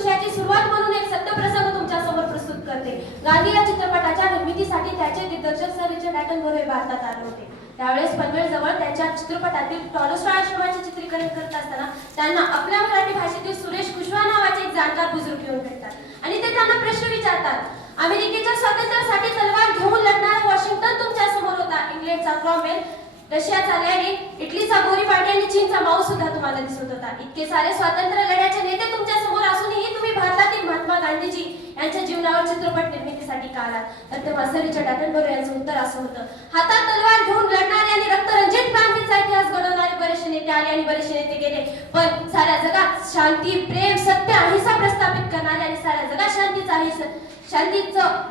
विषयाची सुरुवात म्हणून एक सत्य प्रसंग तुमच्या समोर प्रस्तुत करते। गांधी या चित्रपटाच्या निर्मितीसाठी त्याचे दिग्दर्शक सर रिचर्ड अॅटनबरो भारतात आले होते। त्यावेळेस पनवेल जवळ त्यांच्या चित्रपटातील टॉलस्टॉय आश्रमाचे चित्रीकरण करत असताना त्यांना आपल्या मराठी भाषेतील सुरेश कुशवाह नावाचे एक जाणकार बुजुर्ग येऊन भेटतात आणि ते त्यांना प्रश्न विचारतात, अमेरिकेच्या स्वातंत्र्यासाठी तलवार घेऊन लढणारा वॉशिंग्टन तुमच्या समोर होता, इंग्लंडचा क्रॉमवेल, रशियाचा लॅनिन, इटलीचा बोनापार्टे आणि चीनचा माओ सुद्धा तुम्हाला दिसत होता। इतके सारे स्वातंत्र्य लढ्याचे नेते तुमच्या समोर असूनही तुम्ही भारतातील महात्मा गांधीजी यांच्या जीवनावर चित्रपट निर्मितीसाठी का आलात? तर तेव्हा सर रिचर्ड अॅटनबरो यांचं उत्तर असं होतं, हातात तलवार घेऊन लढणारे आणि रक्तरंजित क्रांतीचा इतिहास घडवणारे बरेचसे नेते आले आणि बरेचसे नेते गेले, पण साऱ्या जगात शांती, प्रेम, सत्य, अहिंसा प्रस्थापित करणारे आणि साऱ्या जगात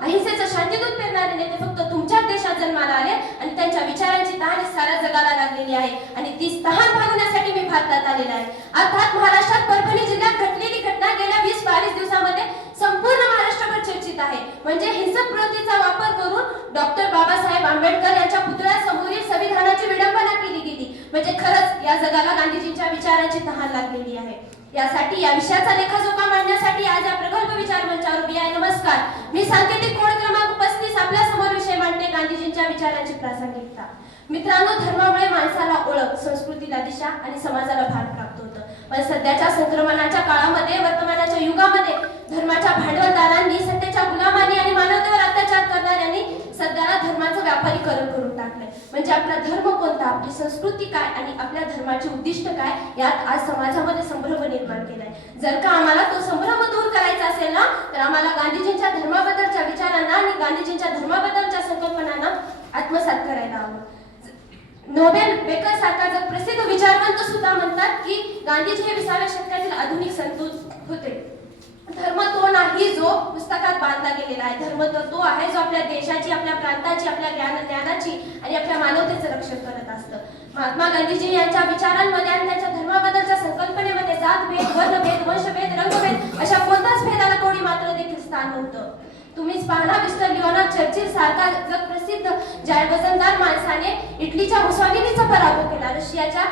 अहिंसेचं शांतीदूत पेरणारे नेते फक्त तुमच्याच देशात जन्माला आले आणि त्यांच्या विचारांची तहान साऱ्या जगाला लागलेली आहे आणि ती तहान भागवण्यासाठी मी भारतात आलेला आहे। अर्थात महाराष्ट्रात परभणी जिल्ह्यात घडलेली घटना गेल्या 20-22 दिवसांमध्ये संपूर्ण महाराष्ट्रभर चर्चित आहे। म्हणजे हिंसक प्रवृत्तीचा वापर करून डॉक्टर बाबासाहेब आंबेडकर यांच्या पुतळ्यासमोरील संविधानाची विडंबना केली गेली। म्हणजे खरंच या जगाला गांधीजींच्या विचारांची तहान लागलेली आहे। यासाठी या विषयाचा लेखाजोखा मांडण्यासाठी आज या प्रगल्भ विचार मंचावर उभी आहे। नमस्कार, मी सांकेतिक कोड क्रमांक 35 आपल्या समोर विषय मांडते, गांधीजींच्या विचारांची प्रासंगिकता। मित्रांनो, धर्मामुळे माणसाला ओळख, संस्कृतीला दिशा आणि समाजाला भान प्राप्त होतं, पण सध्याच्या संक्रमणाच्या काळामध्ये, वर्तमानाच्या युगामध्ये धर्माच्या भांडवलदारांनी, सत्तेच्या गुलामांनी आणि मानवतेवर अत्याचार करणाऱ्यांनी सध्याला धर्माचं व्यापारीकरण करून टाकलंय। म्हणजे आपला धर्म कोणता, आपली संस्कृती काय आणि आपल्या धर्माचे उद्दिष्ट काय, यात आज समाजामध्ये संभ्रम निर्माण केलाय। जर का आम्हाला तो संभ्रम दूर करायचा असेल ना, तर आम्हाला गांधीजींच्या धर्माबद्दलच्या विचारांना आणि गांधीजींच्या धर्माबद्दलच्या संकल्पनांना आत्मसात करायला हवं। नोबेल बेकर सारखा जग प्रसिद्ध विचारवंत सुद्धा म्हणतात की गांधीजी हे 20व्या शतकातील आधुनिक संत होते। धर्म तो नाही जो पुस्तकात बांधला गेलेला आहे, धर्म तर तो आहे जो आपल्या देशाची, आपल्या प्रांताची, आपल्या ज्ञानाची आणि आपल्या मानवतेचं रक्षण करत असतं। महात्मा गांधीजी यांच्या विचारांमध्ये आणि त्यांच्या धर्माबद्दलच्या संकल्पनेमध्ये जातभेद, वर्णभेद, वंशभेद, रंगभेद अशा कोणत्याच भेदाला कोणी मात्र देखील स्थान नव्हतं। तुम्हीच पाहना, मिस्टर लिओनार्ड चर्चिल सारखा जगप्रसिद्ध वजनदार माणसाने इटलीच्या मुसॉलिनीचा पराभव केला, रशियाच्या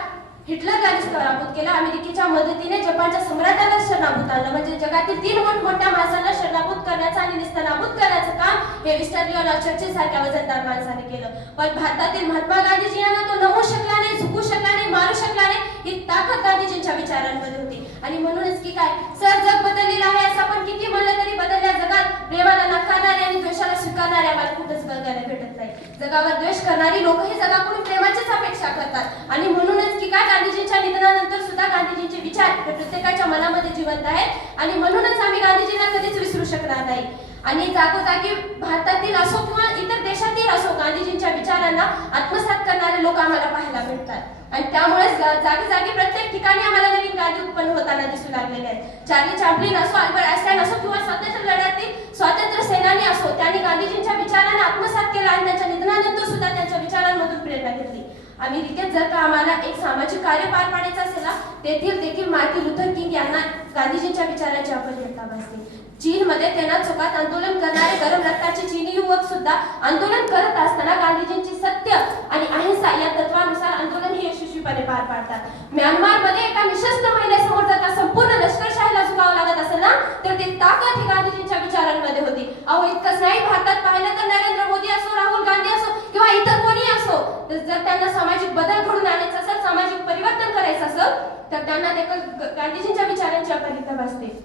हिटलरला पराभूत केला, अमेरिकेच्या मदतीने जपानच्या सम्राटाला शरणाभूत आणलं। म्हणजे जगातील 3 मोठमोठ्या माणसांना शरणाभूत करण्याचं आणि निस्तनाभूत करण्याचं काम हे मिस्टर लिओनार्ड चर्चिल सारख्या वजनदार माणसाने केलं। पण भारतातील महात्मा गांधीजी यांना तो नमू शकला नाही, झुकू शकला नाही, मारू शकला नाही, ही ताकद गांधीजींच्या विचारांमध्ये होती। आणि म्हणूनच की काय, सर जग बदललेलं आहे असं आपण किती म्हणलं तरी बदलल्या जगात प्रेमाला नकारणारे आणि द्वेषाला स्वीकारणारे आम्हाला कुठंच बघायला भेटत नाही। जगावर द्वेष करणारी लोक ही जगाकडून प्रेमाचीच अपेक्षा करतात आणि म्हणूनच की काय, गांधीजींच्या निधनानंतर सुद्धा गांधीजींचे विचार प्रत्येकाच्या मनामध्ये जिवंत आहेत आणि म्हणूनच आम्ही गांधीजींना कधीच विसरू शकणार नाही। आणि जागोजागी भारतातील असो किंवा इतर देशातील असो, गांधीजींच्या विचारांना आत्मसात करणारे लोक आम्हाला पाहायला भेटतात आणि त्यामुळे जागी जागी प्रत्येक ठिकाणी आम्हाला नवीन गांधी उत्पन्न होताना दिसू लागलेले आहेत। चार्ली चॅप्लिन असो, अल्बर्ट आइन्स्टाईन असो किंवा स्वातंत्र्य लढ्यातील स्वातंत्र्य सेनानी असो, त्यांनी गांधीजींच्या विचारांना आत्मसात केला आणि त्यांच्या निधनानंतर सुद्धा त्यांच्या विचारांमधून प्रेरणा घेतली। अमेरिकेत जर का आम्हाला एक सामाजिक कार्य पार पाडायचं असेल ना, तेथील देखील मार्टिन लुथर किंग यांना गांधीजींच्या विचारांची अपरिहार्यता भासते। चीनमध्ये तेनात चौकात आंदोलन करणारे गरम रक्ताचे चीनी युवक सुद्धा आंदोलन करत असताना गांधीजींची सत्य आणि अहिंसा या तत्वानुसार आंदोलन हे यशस्वीपणे पार पाडतात। म्यानमारमध्ये एका निशस्त्र महिलेसमोर जर का संपूर्ण लष्करशाहीला झुकावं लागत असेल ना, तर ती ताकद ही गांधीजींच्या विचारांमध्ये होती। अहो इतकंच नाही, भारतात पाहिलं तर नरेंद्र मोदी असो, राहुल गांधी असो किंवा इतर कोणी असो, जर त्यांना सामाजिक बदल घडून आणायचा असेल, सामाजिक परिवर्तन करायचं असेल, तर त्यांना देखील गांधीजींच्या विचारांची अपरिहार्यता भासते।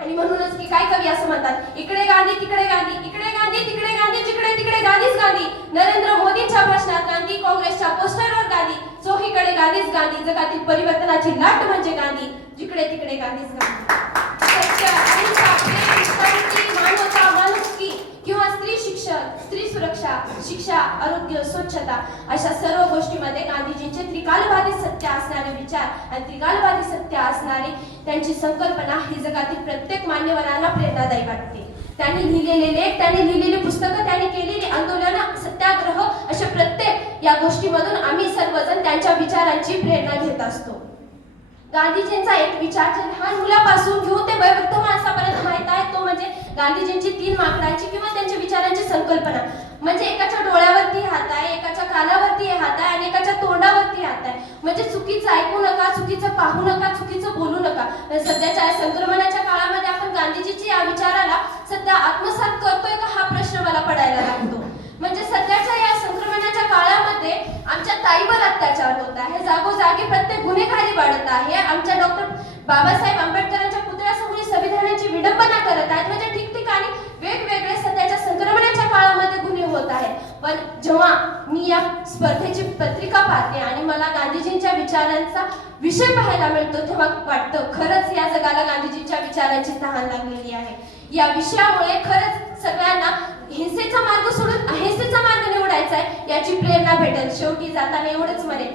आणि म्हणूनच की काय कवी असं म्हणतात, इकडे गांधी तिकडे गांधी, इकडे गांधी तिकडे गांधी, जिकडे तिकडे गांधीच गांधी, नरेंद्र मोदींच्या भाषणात गांधी, काँग्रेसच्या पोस्टरवर गांधी, चोहीकडे गांधीच गांधी, जगातील परिवर्तनाची लाट म्हणजे गांधी, जिकडे तिकडे गांधीच गांधी। सत्य, अहिंसा, प्रेम, शांती, मानवता, माणुसकी किंवा स्त्री शिक्षण, स्त्री सुरक्षा, शिक्षा, आरोग्य, स्वच्छता अशा सर्व गोष्टीमध्ये गांधीजींचे त्रिकालबाधी सत्य असणारे विचार आणि त्रिकालबाधी सत्य असणारी त्यांची संकल्पना ही जगातील प्रत्येक मान्यवरांना प्रेरणादायी वाटते। त्यांनी लिहिलेले लेख, त्यांनी लिहिलेली पुस्तकं, त्यांनी केलेली आंदोलनं, सत्याग्रह अशा प्रत्येक या गोष्टीमधून आम्ही सर्वजण त्यांच्या विचारांची प्रेरणा घेत असतो। गांधीजींचा एक विचार जे लहान मुलापासून घेऊन ते वयोवृद्ध माणसापर्यंत माहित आहे, तो म्हणजे गांधीजींची 3 माकडांची किंवा त्यांच्या विचारांची संकल्पना। म्हणजे एकाच्या डोळ्यावरती हात आहे, एकाच्या कानावरती हात आहे आणि एकाच्या तोंडावरती हात आहे। म्हणजे चुकीचं ऐकू नका, चुकीचं पाहू नका, चुकीचं बोलू नका। सध्याच्या संक्रमणाच्या काळामध्ये आपण सुद्धा आत्मसात करतोय का हा प्रश्न मला पडायला लागतो. म्हणजे सध्याच्या या संक्रमणाच्या काळामध्ये आमच्या ताईवर अत्याचार होत आहे, जागोजागी प्रत्येक गुन्हेगारी वाढत आहे. आमच्या डॉक्टर बाबासाहेब आंबेडकरांच्या पुतळ्यासमोर संविधानाची विडंबना करत आहेत. म्हणजे ठिकठिकाणी वेगवेगळे सध्याच्या संक्रमणाच्या काळामध्ये गुन्हे होत आहेत. पण जेव्हा मी या स्पर्धेची पत्रिका पाहते आणि मला गांधीजींच्या विचारांचा विषय पाहायला मिळतो, तेव्हा वाटतं खरंच या जगाला गांधीजींच्या विचारांची तहान लागलेली आहे. या विषयामुळे खरंच सगळ्यांना हिंसेचा मार्ग सोडून अहिंसेचा मार्ग निवडायचा आहे याची प्रेरणा भेटेल. शेवटी जाताना एवढंच म्हणेन,